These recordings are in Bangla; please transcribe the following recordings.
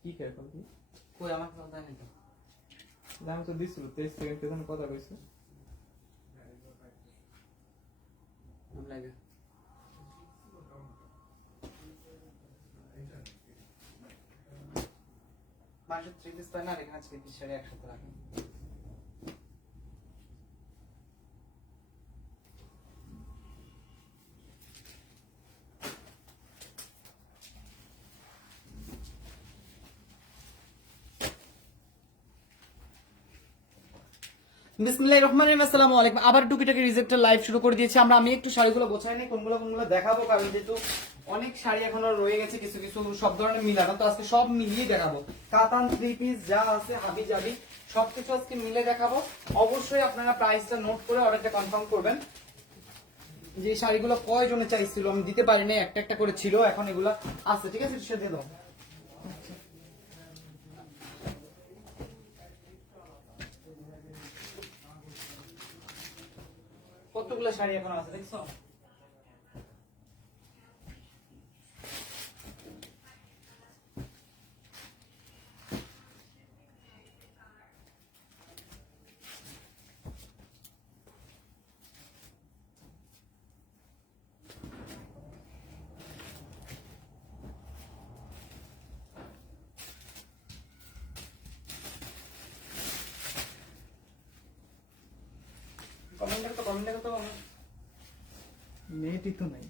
কি খেয়ে ফেলবি? কই আমার কথা নেই তো দাম তো দিছিল তেইশ সেকেন্ড পেছনে কথা কইছে। লাগে। মানুষের থ্রি পিস না রেখে এখানে পিস শাড়ি একসাথে রাখে আলাইকুম। আবার লাইভ শুরু করে আমি একটু শাড়িগুলো নি, কোনগুলো কোনগুলো দেখাবো যেহেতু অনেক শাড়ি রয়ে কিছু কিছু সব ধরনের তো আজকে সব মিলিয়ে দেখাবো। কাতান পিস যা আছে, হাবি জাবি, সবকিছু আজকে মিলে দেখাবো। অবশ্যই আপনারা প্রাইসটা নোট করে কনফার্ম করবেন। যে শাড়িগুলো কয়জনে চাইছিল, আমি দিতে পারিনি, একটা একটা করে ছিল, এখন এগুলো আছে, ঠিক আছে? দিয়ে দাও। কতগুলো শাড়ি এখন আছে দেখছ কমেন্ট তো কমেন্ট তো নেটই নাই।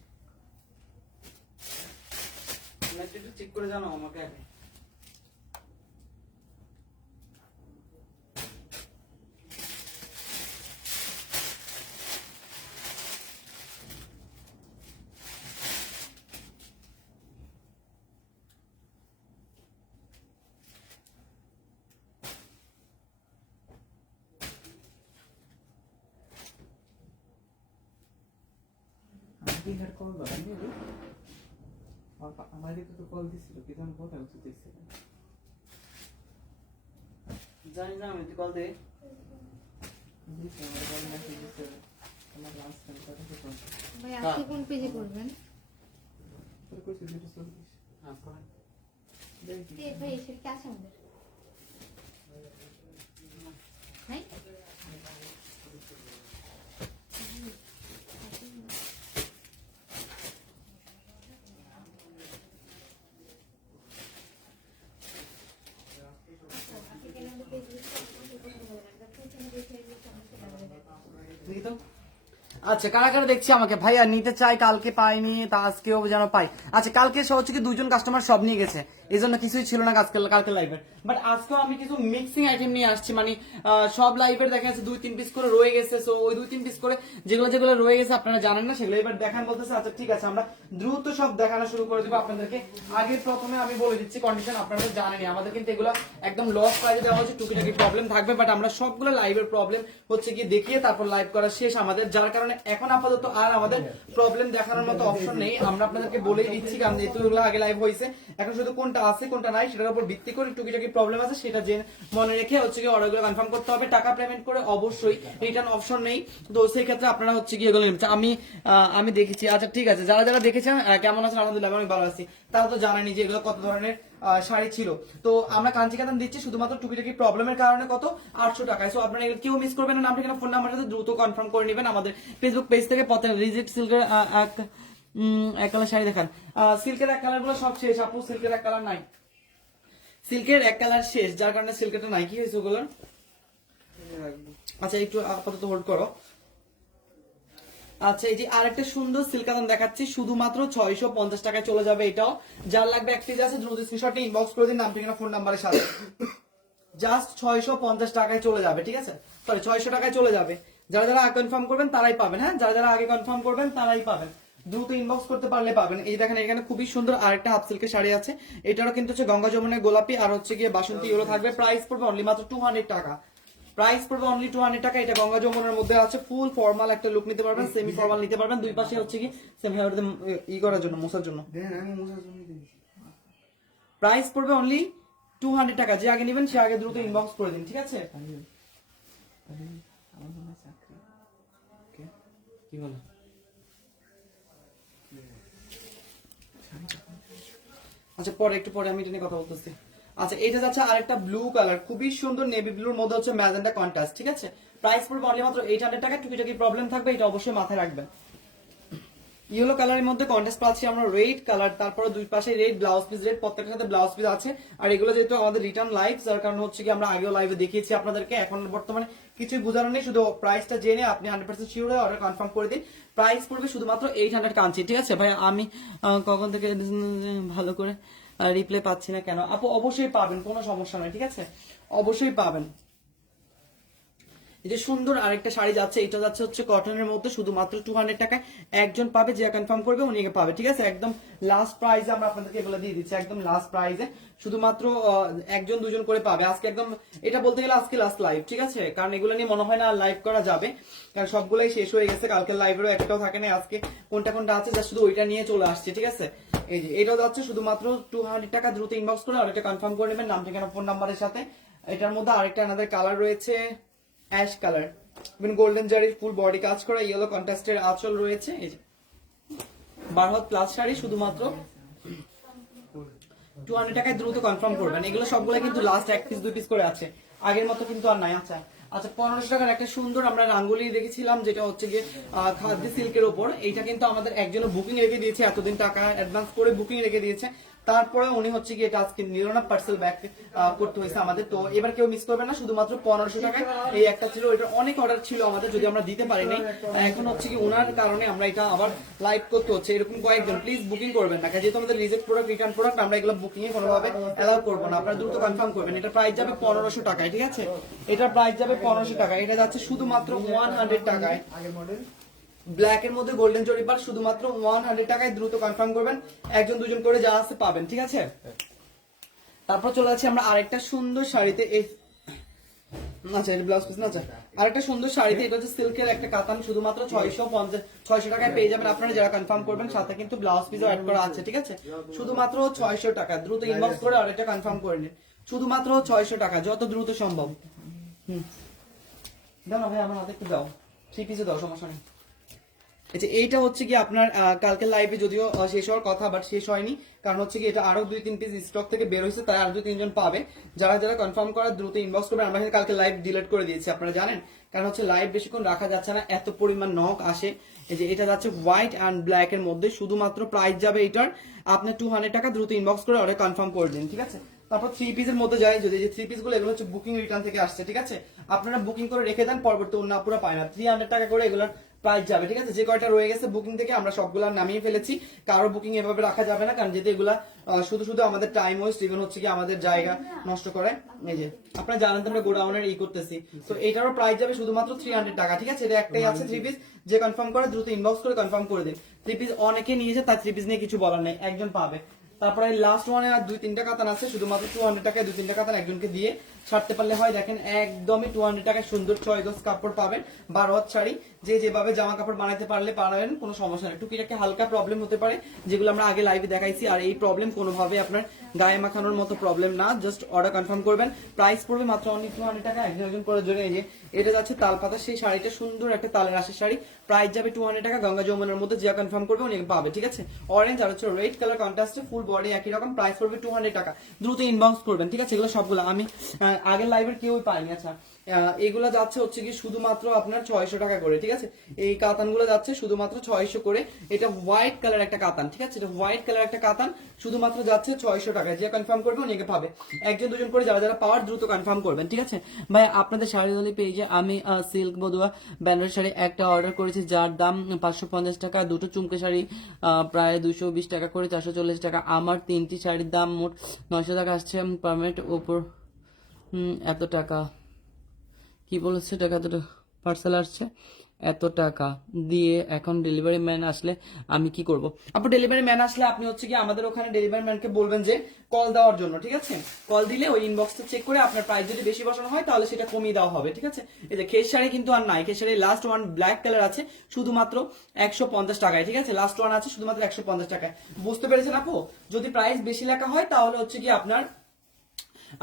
একটু চেক করে জানো আমাকে আমি হেড কল দাও আমি আমার দিকে তো কল দিছিল কিন্তু আমি কথা উঠতে দিচ্ছিলাম জানি না আমি তুই কল দে দিচ্ছে আমার কল মেসেজ দিচ্ছে আমার লাস্ট টাইম কথা তো কল ভাই আজকে কোন পেজে করবেন তোর কইছিস যেটা চলতিস হ্যাঁ করেন দেখি ভাই এসে কি আছে আমাদের নাই দেখি তো আচ্ছা কারা কারা দেখছি আমাকে? ভাইয়া নিতে চাই, কালকে পাইনি, তা আজকেও যেন পাই। আচ্ছা কালকে হচ্ছে কি দুজন কাস্টমার সব নিয়ে গেছে। এই জন্য কিছুই ছিল না আজকে কালকে লাইভের বাট আজকেও আমি কিছু মিক্সিং আইটেম নিয়ে আসছি মানে সব লাইভের দেখা যাচ্ছে, দুই, তিন পিস করে রয়ে গেছে। সো ওই দুই, তিন পিস করে যেগুলো যেগুলো রয়ে গেছে, আপনারা জানেন না, সেগুলো এবার দেখান বলতেছে। আচ্ছা ঠিক আছে, আমরা দ্রুত সব দেখানো শুরু করে দিব আপনাদেরকে। আগে প্রথমে আমি বলে দিচ্ছি কন্ডিশন আপনারা তো জানেনই। আমাদের কিন্তু এগুলো একদম লস প্রাইজে দেওয়া হচ্ছে টুকিটাকি প্রবলেম থাকবে বাট আমরা সবগুলো লাইভের প্রবলেম হচ্ছে কি দেখিয়ে তারপর লাইভ করা শেষ আমাদের। যার কারণে এখন আপাতত আর আমাদের প্রবলেম দেখানোর মতো অপশন নেই। আমরা আপনাদেরকে বলেই দিচ্ছি, কারণ যেহেতু এগুলো আগে লাইভ হয়েছে, এখন শুধু কোনটা আছে, কোনটা নাই, সেটার উপর ভিত্তি করে টুকিটাকি প্রবলেম আছে, সেটা জেনে মনে রেখে হচ্ছে কি অর্ডারগুলো কনফার্ম করতে হবে। টাকা পেমেন্ট করে অবশ্যই রিটার্ন অপশন নেই। তো সেই ক্ষেত্রে আপনারা হচ্ছে কি এগুলো আমি আমি দেখেছি। আচ্ছা ঠিক আছে। যারা যারা দেখেছেন কেমন আছেন? আলহামদুলিল্লাহ, আমি অনেক ভালো আছি। তারা তো জানেনি যে এগুলো কত ধরনের শাড়ি ছিল। তো আমরা কাঞ্চি কাতান দিচ্ছি শুধুমাত্র টুকিটাকি প্রবলেমের কারণে কত? আটশো টাকায়। সো আপনারা কেউ মিস করবেন না আপনি ফোন নাম্বার সাথে দ্রুত কনফার্ম করে নেবেন আমাদের ফেসবুক পেজ থেকে। পথে রিজিট সিল্কের এক এক কালার শাড়ি দেখান। সিল্কের এক কালারগুলো সব শেষ। আপু সিল্কের এক কালার নাই। সিল্কের এক কালার শেষ যার কারণে সিল্কেরটা নাই। কি হয়েছে ওগুলোর? আচ্ছা একটু আপাতত হোল্ড করো। আচ্ছা এই যে আরেকটা সুন্দর সিল্কাতন দেখাচ্ছি, শুধুমাত্র ছয়শো পঞ্চাশ টাকায় চলে যাবে এটাও। যার লাগবে এক পিস আছে, দ্রুত স্ক্রিনশটে ইনবক্স করে দিন, নাম, ঠিকানা ফোন নাম্বারের সাথে। জাস্ট ছয়শো পঞ্চাশ টাকায় চলে যাবে, ঠিক আছে? সরি ছয়শো টাকায় চলে যাবে। যারা যারা আগে কনফার্ম করবেন, তারাই পাবেন হ্যাঁ? যারা যারা আগে কনফার্ম করবেন, তারাই পাবেন। দ্রুত ইনবক্স করতে পারলে পাবেন। এই দেখেন, এখানে খুবই সুন্দর আরেকটা হাফ সিল্কের শাড়ি আছে। এটারও কিন্তু হচ্ছে গঙ্গা যমুনের গোলাপি আর হচ্ছে গিয়ে বাসন্তী, এগুলো থাকবে। প্রাইস পড়বে অনলি মাত্র টু হান্ড্রেড টাকা। প্রাইস পড়বে অনলি টু হান্ড্রেড টাকা। এটা গঙ্গা যমুনের মধ্যে আছে ফুল ফর্মাল একটা লুক নিতে পারবেন সেমি ফর্মাল নিতে পারবেন। দুই পাশে হচ্ছে কি সেমি ই করার জন্য মোছার জন্য। মোসার জন্য প্রাইস পড়বে অনলি টু হান্ড্রেড টাকা। যে আগে নেবেন সে আগে দ্রুত ইনবক্স করে দিন ঠিক আছে? কি বলো? আচ্ছা পরে একটু পরে আমি এটা নিয়ে কথা বলতেছি। আচ্ছা এটা যাচ্ছে আরেকটা ব্লু কালার খুবই সুন্দর নেভি ব্লুর মধ্যে হচ্ছে ম্যাজেন্টা কন্ট্রাস্ট ঠিক আছে? প্রাইস পড়বে অনলি মাত্র এইট হান্ড্রেড টাকা টুকিটাকি প্রবলেম থাকবে, এটা অবশ্যই মাথায় রাখবেন। ইয়েলো কালারের মধ্যে কন্ট্রাস্ট পাচ্ছি আমরা রেড কালার তারপরে দুই পাশে রেড ব্লাউজ পিস রেড প্রত্যেকটার সাথে ব্লাউজ পিস আছে। আর এগুলো যেহেতু আমাদের রিটার্ন লাইভ যার কারণে হচ্ছে কি আমরা আগেও লাইভে দেখিয়েছি আপনাদেরকে, এখন বর্তমানে কিছু বোঝানো নেই, শুধু প্রাইসটা জেনে আপনি হান্ড্রেড পার্সেন্ট শিওর হয়ে অর্ডার কনফার্ম করে দিন। প্রাইস পড়বে শুধুমাত্র এইট হান্ড্রেড কাঞ্চি, ঠিক আছে? ভাই, আমি কখন থেকে ভালো করে রিপ্লে পাচ্ছি না কেন? আপু, অবশ্যই পাবেন, কোনো সমস্যা নয় ঠিক আছে? অবশ্যই পাবেন। এই যে সুন্দর আরেকটা শাড়ি যাচ্ছে, এটা যাচ্ছে হচ্ছে কটনের মধ্যে, শুধুমাত্র টু হান্ড্রেড টাকায় একজন পাবে, যে কনফার্ম করবে, উনি পাবে, ঠিক আছে? একদম লাস্ট প্রাইজে আমরা আপনাদেরকে এগুলো দিয়ে দিচ্ছি, একদম লাস্ট প্রাইজে শুধুমাত্র একজন, দুজন করে পাবে। আজকে একদম, এটা বলতে গেলে আজকে লাস্ট লাইভ ঠিক আছে? কারণ এগুলো নিয়ে মনে হয় না লাইভ করা যাবে। কারণ সবগুলাই শেষ হয়ে গেছে, কালকে লাইভেরও একটাও থাকে না, আজকে কোনটা কোনটা আছে যা শুধু ওইটা নিয়ে চলে আসছে, ঠিক আছে? এই যে এটাও যাচ্ছে শুধুমাত্র টু হান্ড্রেড টাকা, দ্রুত ইনবক্স করে অর্ডারটা কনফার্ম করে নেবেন নাম, ঠিকানা ফোন নাম্বারের সাথে। এটার মধ্যে আরেকটা আমাদের কালার রয়েছে অ্যাশ কালার ইভেন গোল্ডেন জারির ফুল বডি কাজ করা ইয়েলো কন্ট্রাস্টের আঁচল রয়েছে, এই যে। বারহাত প্লাস শাড়ি শুধুমাত্র টু হান্ড্রেড টাকায় দ্রুত কনফার্ম করবেন। এগুলো সবগুলো কিন্তু লাস্ট এক পিস দুই পিস করে আছে। আগের মতো কিন্তু আর নাই আচ্ছা। আচ্ছা পনেরোশো টাকার একটা সুন্দর আমরা রাঙ্গুলি দেখেছিলাম, যেটা হচ্ছে যে খাদ্য সিল্কের ওপর। এইটা কিন্তু আমাদের একজন বুকিং রেখে দিয়েছে, এতদিন টাকা অ্যাডভান্স করে বুকিং রেখে দিয়েছে। তারপরে উনি হচ্ছে কি এটা আজকে নিল না পার্সেল ব্যাক করতে হয়েছে আমাদের। তো এবার কেউ মিস করবে না, শুধুমাত্র পনেরোশো টাকায় এই একটা ছিল। এটা অনেক অর্ডার ছিল আমাদের, যদি আমরা দিতে পারিনি। এখন হচ্ছে কি ওনার কারণে আমরা এটা আবার লাইভ করতে হচ্ছে। এরকম কয়েকজন প্লিজ বুকিং করবেন না। যেহেতু আমাদের রিজেক্ট প্রোডাক্ট রিটার্ন প্রোডাক্ট আমরা এগুলো বুকিং এ কোনোভাবে অ্যালাউ করব না। আপনারা দ্রুত কনফার্ম করবেন। এটা প্রাইস যাবে পনেরোশো টাকায়, ঠিক আছে? এটা প্রাইস যাবে পনেরোশো টাকা এটা যাচ্ছে শুধুমাত্র ওয়ান হান্ড্রেড টাকায়। ব্ল্যাক এর মধ্যে গোল্ডেন জরিপার শুধুমাত্র ওয়ান হান্ড্রেড টাকায় দ্রুত কনফার্ম করবেন। একজন, দুজন করে যা আছে পাবেন, ঠিক আছে? তারপর চলে যাচ্ছি আমরা আরেকটা সুন্দর শাড়িতে আচ্ছা এটা ব্লাউজ পিস না আচ্ছা। আরেকটা সুন্দর শাড়িতে এটা হচ্ছে সিল্কের একটা কাতান, শুধুমাত্র ছয়শো পঞ্চাশ, ছয়শো টাকায় পেয়ে যাবেন। আপনারা যারা কনফার্ম করবেন, সাথে কিন্তু ব্লাউজ পিসও অ্যাড করা আছে, ঠিক আছে? শুধুমাত্র ছয়শো টাকা, দ্রুত ইনবক্স করে অর্ডারটা কনফার্ম করে নিন। শুধুমাত্র ছয়শো টাকা, যত দ্রুত সম্ভব। হুম। দাও ভাই, আমার হাতে একটু দাও। থ্রি পিসে দাও, সমস্যা নেই। আচ্ছা এইটা হচ্ছে কি আপনার কালকে লাইভে যদিও শেষ হওয়ার কথা বাট শেষ হয়নি। কারণ হচ্ছে কি এটা আরও দুই তিন পিস স্টক থেকে বের হয়েছে তারা আরও দুই তিনজন পাবে। যারা যারা কনফার্ম করার দ্রুত ইনবক্স করবেন আমরা কালকে লাইভ ডিলিট করে দিয়েছি, আপনারা জানেন। কারণ হচ্ছে লাইভ বেশিক্ষণ রাখা যাচ্ছে না, এত পরিমাণ নক আসে। এই যে এটা যাচ্ছে হোয়াইট অ্যান্ড ব্ল্যাক এর মধ্যে, শুধুমাত্র প্রাইস যাবে এটার আপনি টু হান্ড্রেড টাকা দ্রুত ইনবক্স করে অর্ডার কনফার্ম করে দিন, ঠিক আছে? তারপর থ্রি পিসের মধ্যে যায়, যদি যে থ্রি পিসগুলো, এগুলো হচ্ছে বুকিং রিটার্ন থেকে আসছে, ঠিক আছে? আপনারা বুকিং করে রেখে দেন, পরবর্তী অন্য আপুরা পায় না। থ্রি হান্ড্রেড টাকা করে এগুলোর প্রাইস যাবে, ঠিক আছে? যে কয়টা রয়ে গেছে বুকিং থেকে আমরা সবগুলো নামিয়ে ফেলেছি। কারও বুকিং এভাবে রাখা যাবে না, কারণ যেহেতু এগুলা শুধু শুধু আমাদের টাইম ওয়েস্ট ইভেন হচ্ছে কি আমাদের জায়গা নষ্ট করে। এই যে, আপনারা জানেন তো আমরা গোডাউনের ই করতেছি। তো এটারও প্রাইস যাবে শুধুমাত্র থ্রি হান্ড্রেড টাকা, ঠিক আছে? এটা একটাই আছে থ্রি পিস যে কনফার্ম করে দ্রুত ইনবক্স করে কনফার্ম করে দিন থ্রি পিস অনেকে নিয়েছে তার থ্রি পিস নিয়ে কিছু বলার নেই, একজন পাবে। তারপরে লাস্ট ওয়ানে আর দুই তিনটা কাতান আছে, শুধুমাত্র টু হান্ড্রেড টাকায় দুই তিনটা কাতান একজনকে দিয়ে ছাড়তে পারলে হয়, দেখেন একদমই টু হান্ড্রেড টাকায় সুন্দর ছয় দশ কাপড় পাবেন, বারো হাত শাড়ি। যে যেভাবে জামা কাপড় বানাতে পারলে পারবেন কোনো সমস্যা নেই। টুকিটাকে হালকা প্রবলেম হতে পারে, যেগুলো আমরা আগে লাইভে দেখাইছি, আর এই প্রবলেম কোনোভাবে আপনার গায়ে মাখানোর মতো প্রবলেম না। জাস্ট অর্ডার কনফার্ম করবেন। প্রাইস পড়বে মাত্র অনলি টু হান্ড্রেড টাকা একজন একজন করে জন্য এই যে এটা যাচ্ছে তালপাতা। সেই শাড়িটা সুন্দর একটা তালের আশের শাড়ি। প্রাইস যাবে টু হান্ড্রেড টাকা। গঙ্গা যমুনার মধ্যে যা কনফার্ম করবে, উনি পাবে, ঠিক আছে? অরেঞ্জ আর হচ্ছে রেড কালার কন্ট্রাস্টে ফুল বডি একই রকম। প্রাইস পড়বে টু হান্ড্রেড টাকা। দ্রুত ইনবক্স করবেন, ঠিক আছে? এগুলো সবগুলো। আমি আগের লাইভের কেউই পাইনি আচ্ছা এগুলো যাচ্ছে হচ্ছে কি শুধুমাত্র আপনার ছয়শো টাকা করে, ঠিক আছে? এই কাতানগুলো যাচ্ছে শুধুমাত্র ছয়শো করে। এটা হোয়াইট কালার একটা কাতান, ঠিক আছে? এটা হোয়াইট কালার একটা কাতান, শুধুমাত্র যাচ্ছে ছয়শো টাকা যে কনফার্ম করবে উনি পাবে। একজন, দুজন করে যারা যারা পাওয়ার দ্রুত কনফার্ম করবেন, ঠিক আছে? ভাই, আপনাদের শাড়ি দলি পেজে আমি সিল্ক বদুয়া ব্যানার শাড়ি একটা অর্ডার করেছি, যার দাম পাঁচশো পঞ্চাশ টাকা। দুটো চুমকে শাড়ি প্রায় দুশো বিশ টাকা করে, চারশো চল্লিশ টাকা। আমার তিনটি শাড়ির দাম মোট নয়শো টাকা আসছে। পারমেন্ট ওপর এত টাকা। কি বলেছে টাকা? এত পার্সেল আসছে। এত টাকা দিয়ে এখন ডেলিভারি ম্যান আসলে আমি কি করব? আপু ডেলিভারি ম্যান আসলে আপনি হচ্ছে কি আমাদের ওখানে ডেলিভারি ম্যানকে বলবেন যে কল দেওয়ার জন্য, ঠিক আছে? কল দিলে ওই ইনবক্সটা চেক করে আপনার প্রাইস যদি বেশি বসানো হয়, তাহলে সেটা কমিয়ে দেওয়া হবে, ঠিক আছে? এই যে খেস শাড়ি কিন্তু আর নাই। খেস sari last one black colour আছে, শুধুমাত্র একশো পঞ্চাশ টাকায়, ঠিক আছে? লাস্ট ওয়ান আছে, শুধুমাত্র একশো পঞ্চাশ টাকায়। বুঝতে পেরেছেন আপু? যদি প্রাইস বেশি লেখা হয়, তাহলে হচ্ছে কি আপনার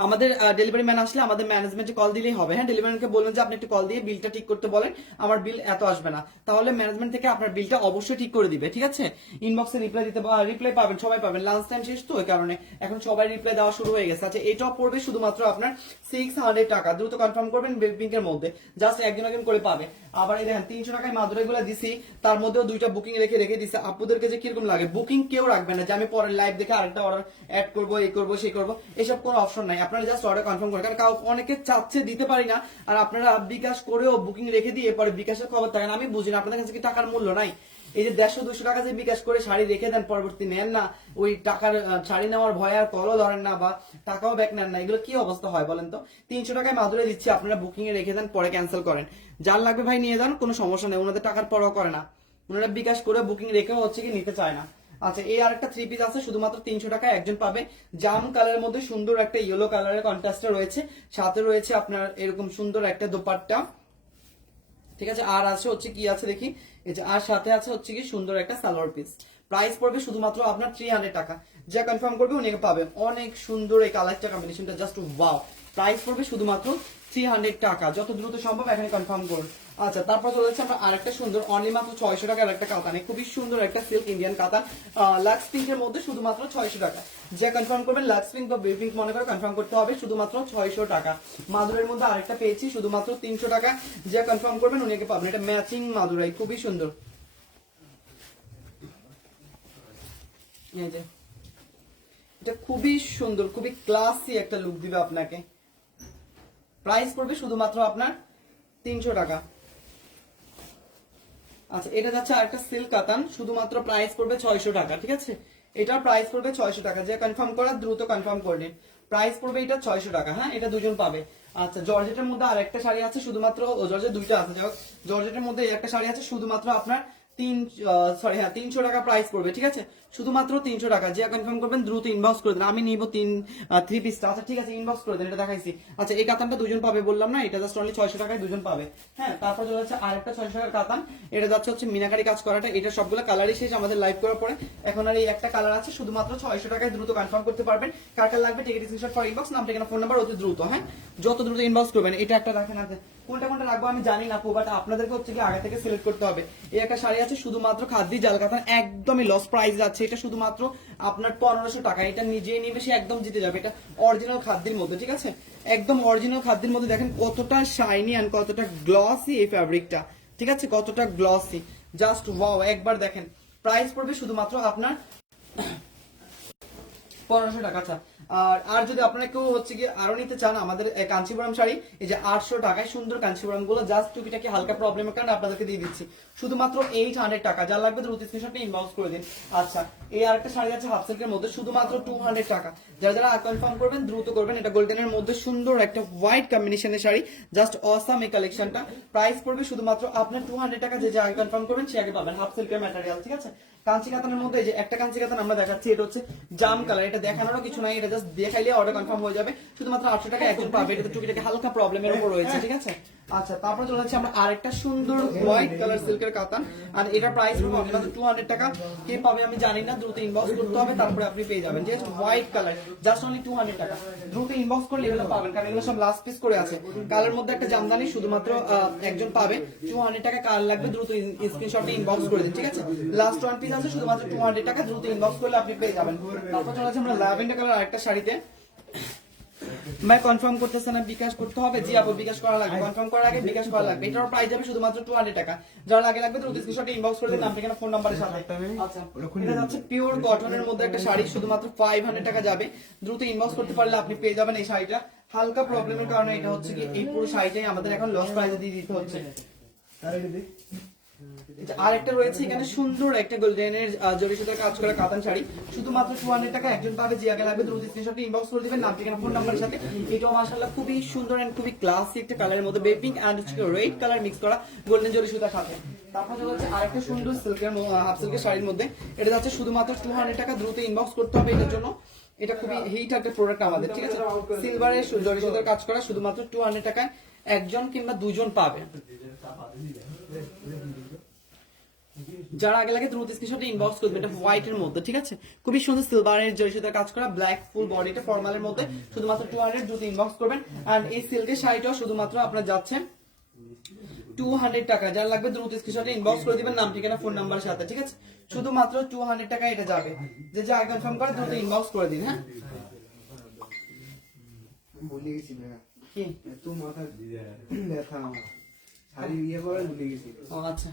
আমাদের ডেলিভারি ম্যান আসলে আমাদের ম্যানেজমেন্টে কল দিলেই হবে। হ্যাঁ ডেলিভারি ম্যানকে বলবেন যে, আপনি একটু কল দিয়ে বিলটা ঠিক করতে বলেন, আমার বিল এত আসবে না। তাহলে ম্যানেজমেন্ট থেকে আপনার বিলটা অবশ্যই ঠিক করে দিবে, ঠিক আছে? ইনবক্সে রিপ্লাই দিতে রিপ্লাই পাবেন, সবাই পাবেন। লাঞ্চ টাইম শেষ তো ওই কারণে। এখন সবাই রিপ্লাই দেওয়া শুরু হয়ে গেছে। আচ্ছা এটাও পড়বে শুধুমাত্র আপনার সিক্স হান্ড্রেড টাকা। দ্রুত কনফার্ম করবেন বেবিংকের মধ্যে। জাস্ট একজন একজন করে পাবে। আবার এই দেখেন, তিনশো টাকায় মাদুরাই গুলো দিছি। তার মধ্যেও দুইটা বুকিং রেখে রেখে দিছে। আপুদেরকে যে কীরকম লাগে? বুকিং কেউ রাখবে না। যে আমি পরের লাইভ দেখে আরেকটা অর্ডার অ্যাড করব এই করব সেই করব। এসব কোনো অপশন নাই। আপনারা জাস্ট অর্ডার কনফার্ম করেন। কারণ অনেকে চাচ্ছে, দিতে পারি না। আর আপনারা বিকাশ করেও বুকিং রেখে দিয়ে পরে বিকাশের খবর থাকেন আমি বুঝি না, আপনাদের কাছে কি টাকার মূল্য নাই? এই যে দেড়শো দুশো টাকা যে বিকাশ করে শাড়ি রেখে দেন, পরবর্তী নেন না। ওই টাকার শাড়ি নেওয়ার ভয় আর কলও ধরেন না বা টাকাও ব্যাক নেন না। এগুলো কি অবস্থা হয় বলেন তো? তিনশো টাকায় মাদুরে দিচ্ছি, আপনারা বুকিং এ রেখে দেন, পরে ক্যান্সেল করেন। যার লাগবে ভাই নিয়ে যান, কোনো সমস্যা নেই। ওনাদের টাকার পরও করে না। ওনারা বিকাশ করে বুকিং রেখেও হচ্ছে কি নিতে চায় না। আচ্ছা এই আরেকটা থ্রি পিস আছে, শুধুমাত্র তিনশো টাকা একজন পাবে। জাম কালারের মধ্যে সুন্দর একটা ইয়েলো কালারের কন্ট্রাস্টে রয়েছে। সাথে রয়েছে আপনার এরকম সুন্দর একটা দোপাট্টা। ঠিক আছে, আর আছে হচ্ছে কি আছে দেখি? আর সাথে আছে হচ্ছে কি সুন্দর একটা সালোয়ার পিস প্রাইস পড়বে শুধুমাত্র আপনার থ্রি হান্ড্রেড টাকা। যা কনফার্ম করবে উনি পাবেন অনেক সুন্দর এই কালারটা কম্বিনেশনটা জাস্ট ওয়াও প্রাইস পড়বে শুধুমাত্র থ্রি হান্ড্রেড টাকা। যত দ্রুত সম্ভব এখানে কনফার্ম করুন। আচ্ছা তারপর চলে যাচ্ছে আমরা আরেকটা সুন্দর অনলি মাত্র ছয়শো টাকার একটা কাতানে। খুবই সুন্দর একটা সিল্ক ইন্ডিয়ান কাতান। লাক্স পিঙ্কের মধ্যে শুধুমাত্র ছয়শো টাকা। যে কনফার্ম করবেন লাক্স পিঙ্ক বা বেবি মনে করে কনফার্ম করতে হবে, শুধুমাত্র ছয়শো টাকা। মাদুরের মধ্যে আরেকটা পেয়েছি, শুধুমাত্র তিনশো টাকা। যে কনফার্ম করবেন উনি একে পাবেন। এটা ম্যাচিং মাদুরাই, খুবই সুন্দর। এটা খুবই সুন্দর, খুবই ক্লাসি একটা লুক দিবে আপনাকে। প্রাইস পড়বে শুধুমাত্র আপনার তিনশো টাকা। আচ্ছা এটা যাচ্ছে আরেকটা সিল্ক কাতান শুধুমাত্র প্রাইস পড়বে ছয়শো টাকা, ঠিক আছে? এটার প্রাইস পড়বে ছয়শো টাকা, যে কনফার্ম করা দ্রুত কনফার্ম করে নিন প্রাইস পড়বে এটা ছয়শো টাকা হ্যাঁ? এটা দুজন পাবে। আচ্ছা জর্জেটের মধ্যে আর একটা শাড়ি আছে, শুধুমাত্র জর্জেট দুইটা আছে, যাই জর্জেটের মধ্যে একটা শাড়ি আছে, শুধুমাত্র আপনার তিন সরি হ্যাঁ তিনশো টাকা প্রাইস পড়বে, ঠিক আছে? শুধুমাত্র তিনশো টাকা। যে কনফার্ম করবেন, দ্রুত ইনবক্স করে দেন। আমি নিব তিন থ্রি পিসটা আচ্ছা ঠিক আছে ইনবক্স করে দেন, এটা দেখাইছি। আচ্ছা এই কাতানটা দুজন পাবে বললাম না, এটা জাস্ট অনলি ছয়শো টাকায় দুজন পাবে। হ্যাঁ তারপর চলে যাচ্ছে আরেকটা ছয়শো টাকার কাতান। এটা যাচ্ছে হচ্ছে মিনাকারি কাজ করাটা। এটা সবগুলো কালারই শেষ আমাদের লাইভ করার পরে। এখন আর এই একটা কালার আছে, শুধুমাত্র ছয়শো টাকায় দ্রুত কনফার্ম করতে পারবেন। কার কার লাগবে টিকিট স্ক্রিনশট ফর ইনবক্স নাম ঠিকানা ফোন নাম্বার অতি দ্রুত হ্যাঁ? যত দ্রুত ইনবক্স করবেন, এটা একটা রাখেন আছে কোনটা কোনটা রাখব আমি জানি না বাট আপনাদেরকে হচ্ছে কি আগে থেকে সিলেক্ট করতে হবে। এই একটা শাড়ি আছে, শুধুমাত্র খাদ্যি জাল কাতান, একদমই লস প্রাইস যাচ্ছে। এটা শুধুমাত্র আপনার পনেরোশো টাকা, এটা নিজেই নিবে, সে একদম জিতে যাবে। এটা অরিজিনাল খাদ্যের মধ্যে, ঠিক আছে? একদম অরিজিনাল খাদ্যের মধ্যে দেখেন কতটা শাইনি অ্যান্ড কতটা গ্লসি এই ফ্যাব্রিকটা ঠিক আছে? কতটা গ্লসি জাস্ট ওয়াও একবার দেখেন। প্রাইস পড়বে শুধুমাত্র আপনার পনেরোশো টাকা আচ্ছা। আর আর যদি আপনারা কেউ হচ্ছে কি আরও নিতে চান আমাদের কাঞ্চিপুরম শাড়ি, এই যে আটশো টাকায় সুন্দর কাঞ্চিপুরমগুলো জাস্ট টুকিটাকি হালকা প্রবলেমের কারণে আপনাদেরকে দিয়ে দিচ্ছি। শুধুমাত্র এইট হান্ড্রেড টাকা, যা লাগবে দ্রুত স্ক্রিনশটটা ইনবক্স করে দিন। আচ্ছা এই আরেকটা শাড়ি আছে হাফ সিল্কের মধ্যে, শুধুমাত্র টু হান্ড্রেড টাকা। যারা যারা কনফার্ম করবেন, দ্রুত করবেন, এটা গোল্ডেনের মধ্যে সুন্দর একটা হোয়াইট কম্বিনেশনের শাড়ি জাস্ট অসাম এই কালেকশনটা প্রাইস পড়বে শুধুমাত্র আপনার টু হান্ড্রেড টাকা, যে যে কনফার্ম করবেন, সে আগে পাবেন হাফ সিল্কের ম্যাটেরিয়াল ঠিক আছে? কাঞ্চি কাতানের মধ্যে যে একটা কাঞ্চি কাতান আমরা দেখাচ্ছি, এটা হচ্ছে জাম কালার এটা দেখানোরও কিছু নাই, এটা জাস্ট দেখাইলে অর্ডার কনফার্ম হয়ে যাবে। শুধুমাত্র আটশো টাকা একজন পাবে এটা টুকিটাকে হালকা প্রবলেমের উপর রয়েছে ঠিক আছে? আচ্ছা তারপরে চলে যাচ্ছে আমরা আরেকটা সুন্দর হোয়াইট কালার সিল্কের কাতান। আর এটার প্রাইস টু হান্ড্রেড টাকা। কে পাবে আমি জানি না, দ্রুত ইনবক্স করতে হবে, তারপরে আপনি পেয়ে যাবেন। White colour just only two hundred টাকা। দ্রুত ইনবক্স করলে এগুলো পাবেন, কারণ এগুলো সব লাস্ট পিস করে আছে। কালার মধ্যে একটা জামদানি, শুধুমাত্র একজন পাবে। টু হান্ড্রেড টাকা কালার লাগবে, দ্রুত স্ক্রিনশটে ইনবক্স করে দিন, ঠিক আছে? লাস্ট ওয়ান পিস আছে, শুধুমাত্র টু হান্ড্রেড টাকা, দ্রুত ইনবক্স করলে আপনি পেয়ে যাবেন। তারপর চলে যাচ্ছে আমরা ল্যাভেন্ডার কালার আরেকটা শাড়িতে। ভাই কনফার্ম করতেছে না বিকাশ করতে হবে? জি আপু বিকাশ করা লাগবে। কনফার্ম করার আগে বিকাশ করা লাগবে। এটার প্রাইস যাবে শুধুমাত্র টু হান্ড্রেড টাকা। যার লাগে লাগবে দ্রুত স্ক্রিনশটে ইনবক্স করে দিন নাম ঠিকানা ফোন নাম্বারের সাথে। আচ্ছা এটা হচ্ছে পিওর কটনের মধ্যে একটা শাড়ি শুধুমাত্র ফাইভ হান্ড্রেড টাকা যাবে। দ্রুত ইনবক্স করতে পারলে আপনি পেয়ে যাবেন এই শাড়িটা। হালকা প্রবলেমের কারণে এটা হচ্ছে কি এই পুরো শাড়িটাই আমাদের এখন লস প্রাইসে দিয়ে দিতে হচ্ছে। আরেকটা রয়েছে এখানে সুন্দর একটা গোল্ডেনের জরি সুতার কাজ করা কাতান শাড়ি। শুধুমাত্র টু হান্ড্রেড টাকা, একজন পাবে যে আগে লাগবে দ্রুত স্ক্রিনশট ইনবক্স করে দিবেন, নাম, ঠিকানা ফোন নাম্বারের সাথে। এটাও মাশাআল্লাহ খুবই সুন্দর এন্ড খুবই ক্লাসি একটা কালারের মধ্যে বেপিং এন্ড রেড কালার মিক্স করা গোল্ডেন জরি সুতার সাথে। আরেকটা সুন্দর সিল্কের হাফ সিল্কের শাড়ির মধ্যে। এটা যাচ্ছে শুধুমাত্র টু হান্ড্রেড টাকা, দ্রুত ইনবক্স করতে হবে এটার জন্য। এটা খুবই হিট একটা প্রোডাক্ট আমাদের, ঠিক আছে? সিলভারের জরি সুতার কাজ করা শুধুমাত্র টু হান্ড্রেড টাকায় একজন কিংবা দুজন পাবে। যারা আগে লাগে দ্রুত স্ক্রিনশটে ইনবক্স করবে এটা হোয়াইট এর মধ্যে ঠিক আছে? খুবই সুন্দর সিলভারের জরি সুতার কাজ করা ব্ল্যাক ফুল বডিটা ফর্মালের মধ্যে। শুধুমাত্র টু হান্ড্রেড দ্রুত ইনবক্স করবেন। অ্যান্ড এই সিল্কের শাড়িটাও শুধুমাত্র আপনার যাচ্ছে টু হান্ড্রেড টাকা। যার লাগবে দ্রুত স্ক্রিনশটে ইনবক্স করে দিবেন নাম ঠিকানা ফোন নাম্বারের সাথে ঠিক আছে? শুধুমাত্র টু হান্ড্রেড টাকা এটা যাবে। যে যা কনফার্ম করে দ্রুত ইনবক্স করে দিন হ্যাঁ? ভুলে গেছি কি? এত মাথা ব্যথা আমার। আচ্ছা।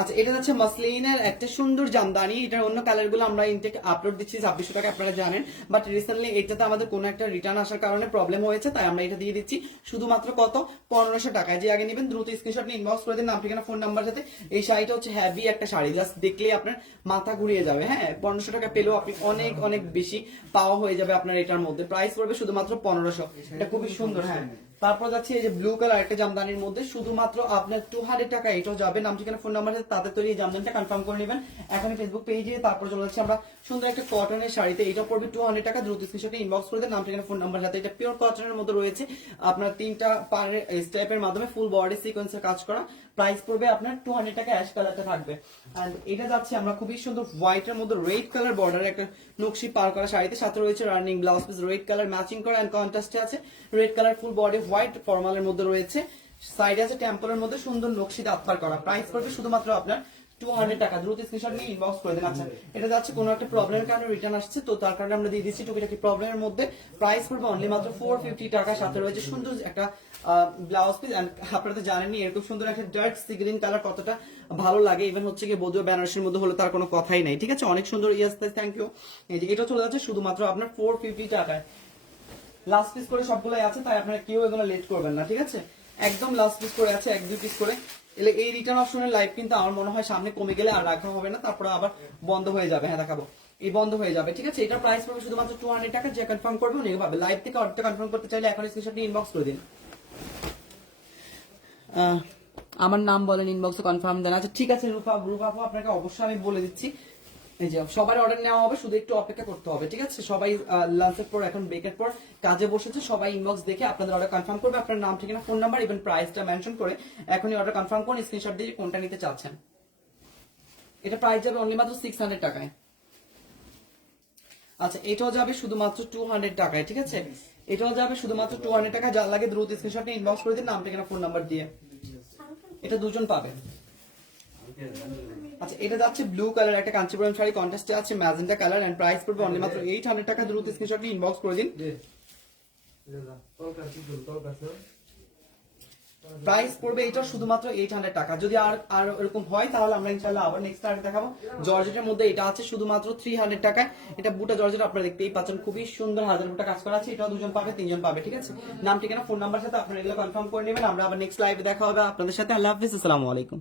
আচ্ছা এটা হচ্ছে মাসলিনের একটা সুন্দর জামদানি। এটার অন্য কালারগুলো আমরা ইনটেক আপলোড দিচ্ছি, ছাব্বিশশো টাকা আপনারা জানেন। বাট রিসেন্টলি এটাতে আমাদের কোনো একটা রিটার্ন আসার কারণে প্রবলেম হয়েছে, তাই আমরা এটা দিয়ে দিচ্ছি। শুধুমাত্র কত? পনেরোশো টাকায়। যে আগে নেবেন, দ্রুত স্ক্রিনশট নিয়ে ইনবক্স করে দিন। নাম ঠিকানা ফোন নাম্বার সাথে এই শাড়িটা হচ্ছে হ্যাভি একটা শাড়ি। জাস্ট দেখলে আপনার মাথা ঘুরিয়ে যাবে। হ্যাঁ পনেরোশো টাকা পেলেও আপনি অনেক অনেক বেশি পাওয়া হয়ে যাবে আপনার এটার মধ্যে। প্রাইস পড়বে শুধুমাত্র পনেরোশো। এটা খুবই সুন্দর হ্যাঁ। তারপর যাচ্ছে এই যে ব্লু কালার একটা জামদানির মধ্যে। শুধুমাত্র আপনার টু হান্ড্রেড টাকা এটাও যাবে। নাম, ঠিকানা ফোন নাম্বার তাদের তৈরি এই জামদানিটা কনফার্ম করে নেবেন। এখন ফেসবুক পেজে তারপর চলে যাচ্ছে আমরা। সুন্দর একটা কটনের শাড়িতে এটা পড়বে টু হান্ড্রেড টাকা। দ্রুত স্ক্রিনশটে ইনবক্স করে দেন। নাম, ঠিকানা ফোন নাম্বার সাথে এটা পিওর কটনের মধ্যে রয়েছে। আপনার তিনটা পারের স্টেপের মাধ্যমে ফুল বডি সিকোয়েন্সের কাজ করা। প্রাইস পড়বে আপনার টু হান্ড্রেড টাকা অ্যাশ কালারটা থাকবে। অ্যান্ড এটা যাচ্ছে আমরা খুবই সুন্দর হোয়াইটের মধ্যে রেড কালার বর্ডার একটা নকশি পার করা শাড়িতে। সাথে রয়েছে running blouse piece red colour matching করা অ্যান্ড কন্ট্রাস্টে আছে। Red colour full body white ফর্মালের মধ্যে রয়েছে। সাইডে আছে টেম্পলের মধ্যে সুন্দর নকশিতে দাপ্পার করা। প্রাইস পড়বে শুধুমাত্র আপনার টু হান্ড্রেড টাকা। দ্রুত স্ক্রিনশট নিয়ে ইনবক্স করে দেন। আচ্ছা এটা যাচ্ছে কোনো একটা প্রবলেমের কারণে রিটার্ন আসছে, তো তার কারণে আমরা দিয়ে দিচ্ছি প্রবলেমের মধ্যে। প্রাইস পড়বে অনলি মাত্র ফোর ফিফটি টাকা। সাথে রয়েছে সুন্দর একটা ব্লাউজ পিস আপনারা তো জানেনই, এরকম সুন্দর একটা সি গ্রিন কালার কতটা ভালো লাগে। ইভেন হচ্ছে কি বেনারসির মধ্যে হলে, তার কোনো কথাই নাই। ঠিক আছে? অনেক সুন্দর ইয়াস থ্যাংক ইউ এটা চলে যাচ্ছে শুধুমাত্র আপনার ফোর ফিফটি টাকায়। লাস্ট পিস করে সবগুলাই আছে, তাই আপনারা কেউ এগুলো লেট করবেন না, ঠিক আছে? একদম লাস্ট পিস করে আছে, এক, দুই পিস করে। এলে এই রিটার্ন অপশনের লাইফ কিন্তু আমার মনে হয় সামনে কমে গেলে আর রাখা হবে না, তারপরে আবার বন্ধ হয়ে যাবে। হ্যাঁ দেখাবো। এই বন্ধ হয়ে যাবে, ঠিক আছে? এটার প্রাইস পড়বে শুধুমাত্র টু হান্ড্রেড টাকা, যে কনফার্ম করবে উনি পাবে লাইভ থেকে অর্ডারটা কনফার্ম করতে চাইলে এখন স্ক্রিনশটটি ইনবক্স করে দিন। আমার নাম বলেন ইনবক্সে কনফার্ম দেন। আচ্ছা ঠিক আছে, রূপা রূপা আপু, আপনাকে অবশ্যই আমি বলে দিচ্ছি। এই যে, সবার অর্ডার নেওয়া হবে, শুধু একটু অপেক্ষা করতে হবে, ঠিক আছে? সবাই লাঞ্চের পর, এখন ব্রেকের পর কাজে বসেছে, সবাই ইনবক্স দেখে আপনাদের অর্ডার কনফার্ম করবে, আপনার নাম, ঠিকানা ফোন নাম্বার ইভেন প্রাইসটা মেনশন করে এখনই অর্ডার কনফার্ম করুন স্ক্রিনশট দিয়ে কোনটা নিতে চাচ্ছেন। এটা প্রাইস যাবে অনলি মাত্র সিক্স হান্ড্রেড টাকায়। আচ্ছা এটাও যাবে শুধুমাত্র টু হান্ড্রেড টাকায়, ঠিক আছে? এটাও যাবে শুধুমাত্র টু হান্ড্রেড টাকা যার লাগে দ্রুত স্ক্রিনশট নিয়ে ইনবক্স করে দিন, নাম, ঠিকানা ফোন নাম্বার দিয়ে। এটা দুজন পাবে আচ্ছা এটা যাচ্ছে ব্লু কালার একটা কাঞ্চিপুরম শাড়ি কন্টেস্টে আছে ম্যাজেন্টা কালার এন্ড প্রাইস পড়বে অনলি মাত্র এইট হান্ড্রেড টাকা। দ্রুত স্ক্রিনশট নিয়ে ইনবক্স করে দিন। প্রাইস পড়বে এটা শুধুমাত্র এইট হান্ড্রেড টাকা। যদি আর আর এরকম হয় তাহলে আমরা ইনশাল্লাহ আবার নেক্সট আর্ট দেখাবো। জর্জেটের মধ্যে এটা আছে শুধুমাত্র থ্রি হান্ড্রেড টাকায়। এটা বুটা জর্জেট আপনারা দেখতেই পাচ্ছেন খুবই সুন্দর হাজার বুটা কাজ করা আছে। এটাও দুজন পাবে তিনজন পাবে ঠিক আছে? নাম ঠিকানা ফোন নাম্বার সাথে আপনারা এগুলো কনফার্ম করে নেবেন। আমরা আবার নেক্সট লাইভে দেখা হবে। আপনাদের সাথে আল্লাহ হাফিজ আসসালামু আলাইকুম।